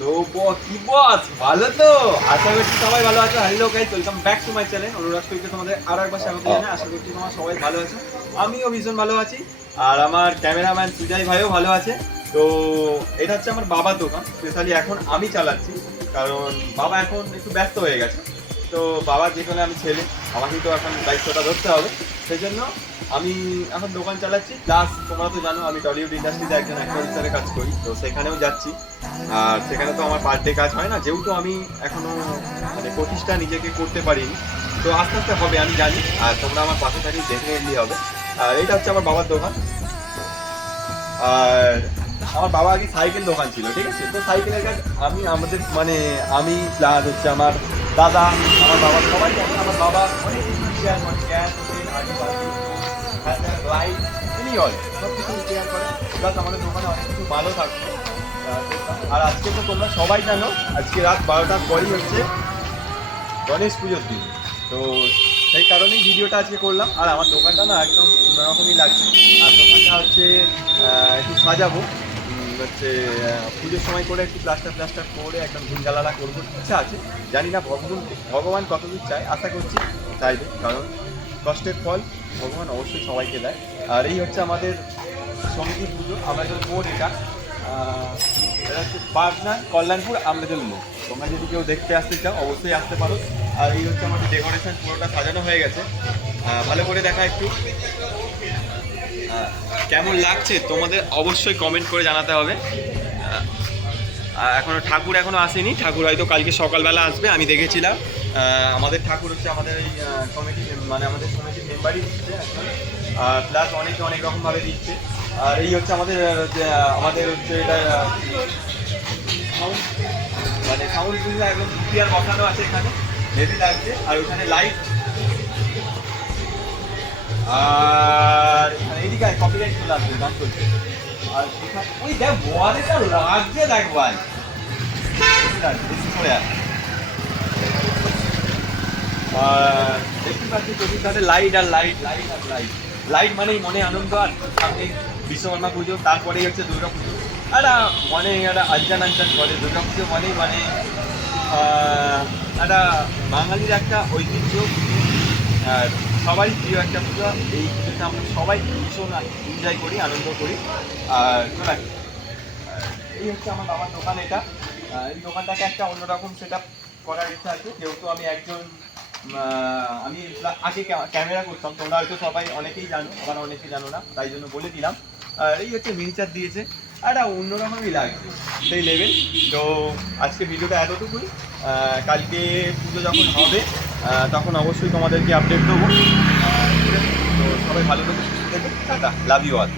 তো কি বস, ভালো তো? আশা করছি সবাই ভালো আছো। Hello guys, welcome back to my channel. Anurag টুইকে তোমাদের আরো একবার স্বাগত জানাই। আশা করছি তোমরা সবাই ভালো আছো, আমিও ভীষণ ভালো আছি। আর আমার ক্যামেরাম্যান সুজয় ভাইও ভালো আছে। তো এটা হচ্ছে আমার বাবার দোকান, স্পেশালি এখন আমি চালাচ্ছি, কারণ বাবা এখন একটু ব্যস্ত হয়ে গেছে। তো বাবা যেখানে আমি ছেলে, আমাকেই তো এখন দায়িত্বটা ধরতে হবে। সেই জন্য আমি এখন দোকান চালাচ্ছি। প্লাস তোমরা তো জানো আমি টলিউড ইন্ডাস্ট্রিতে একজন অ্যাক্টর হিসেবে কাজ করি, তো সেখানেও যাচ্ছি। আর সেখানে তো আমার পার ডে কাজ হয় না, যেহেতু আমি এখনো মানে প্রতিষ্ঠা নিজেকে করতে পারিনি। তো আস্তে আস্তে হবে আমি জানি, আর তোমরা আমার পাশে থাকি, ডেফিনেটলি হবে। আর এটা হচ্ছে আমার বাবার দোকান। আর আমার বাবা আগে সাইকেল দোকান ছিল, ঠিক আছে? তো সাইকেলের কাজ আমাদের মানে আমি প্লাস হচ্ছে আমার দাদা, আমার বাবা সবাই জানে। আমার বাবা অনেক কিছু শেয়ার করে, গ্যাস লাইট এনি অল সব কিছু শেয়ার করে। প্লাস আমাদের দোকানে অনেক কিছু ভালো থাকতো। আর আজকে তো তোমরা সবাই জানো, আজকে রাত 12টার পরই হচ্ছে গণেশ পুজোর দিন। তো সেই কারণেই ভিডিওটা আজকে করলাম। আর আমার দোকানটা না একদম অন্যরকমই লাগছে। আর দোকানটা হচ্ছে একটু সাজাবো, হচ্ছে পুজোর সময় করে একটু প্লাস্টার করে একদম ঝিঙ্গালালা করবো ইচ্ছা আছে। জানি না ভগবান কতদূর চায়, আশা করছি চাইবে, কারণ কষ্টের ফল ভগবান অবশ্যই সবাইকে দেয়। আর এই হচ্ছে আমাদের সমিতির পুজো, আমাদের মোড় এটা। এটা হচ্ছে পাটনা কল্যাণপুর আমরাদের মোড়। তোমরা যদি কেউ দেখতে আসতে চাও অবশ্যই আসতে পারো। আর এই হচ্ছে আমাদের ডেকোরেশন, পুরোটা সাজানো হয়ে গেছে। ভালো করে দেখা একটু কেমন লাগছে তোমাদের অবশ্যই কমেন্ট করে জানাতে হবে। ঠাকুর এখনো আসেনি, ঠাকুর হয়তো কালকে সকালবেলা আসবে, আমি দেখেছিলাম। আমাদের ঠাকুর হচ্ছে আমাদের এই কমিটি, মানে আমাদের সমিতির মেম্বারই দিচ্ছে এখন। আর প্লাস অনেকে অনেক রকমভাবে দিচ্ছে। আর এই হচ্ছে আমাদের হচ্ছে এটা মানে সাউন্ড সিস্টেম একদম ক্লিয়ার বসানো আছে এখানে, হেভি লাগছে। আর ওখানে লাইট, আর এইদিকে কপিরাইট চলে আসছে, গান চলছে। আর ওই দেখ ওয়ালেটা লাগছে, দেখ ভাই দেখতে পাচ্ছি চতুর্থাতে লাইট আর লাইট, লাইট আর লাইট। লাইট মানেই মনে আনন্দ। আর সামনে বিশ্বকর্মা পুজো, তারপরেই হচ্ছে দুর্গা পুজো। একটা মনে একটা আনচান করে দুর্গা পুজো মানেই মানে একটা বাঙালির একটা ঐতিহ্য, আর সবাই প্রিয় একটা পুজো। এই পুজোতে আমরা সবাই ভীষণ এনজয় করি, আনন্দ করি। আর এই হচ্ছে আমার বাবার দোকান এটা। এই দোকানটাকে একটা অন্যরকম সেট আপ করার ইচ্ছা আছে, যেহেতু আমি একজন আমি আগে ক্যামেরা করতাম। তোমরা হয়তো সবাই অনেকেই জানো, আবার অনেকে জানো না, তাই জন্য বলে দিলাম। আর এই হচ্ছে মিনিচার দিয়েছে, একটা অন্যরকমই লাগছে সেই লেভেল। তো আজকে ভিডিওটা এতটুকুই। কালকে পুজো যখন হবে তখন অবশ্যই তোমাদেরকে আপডেট দেবো। তো সবাই ভালো থাকবে, টাটা, লাভ ইউ অল।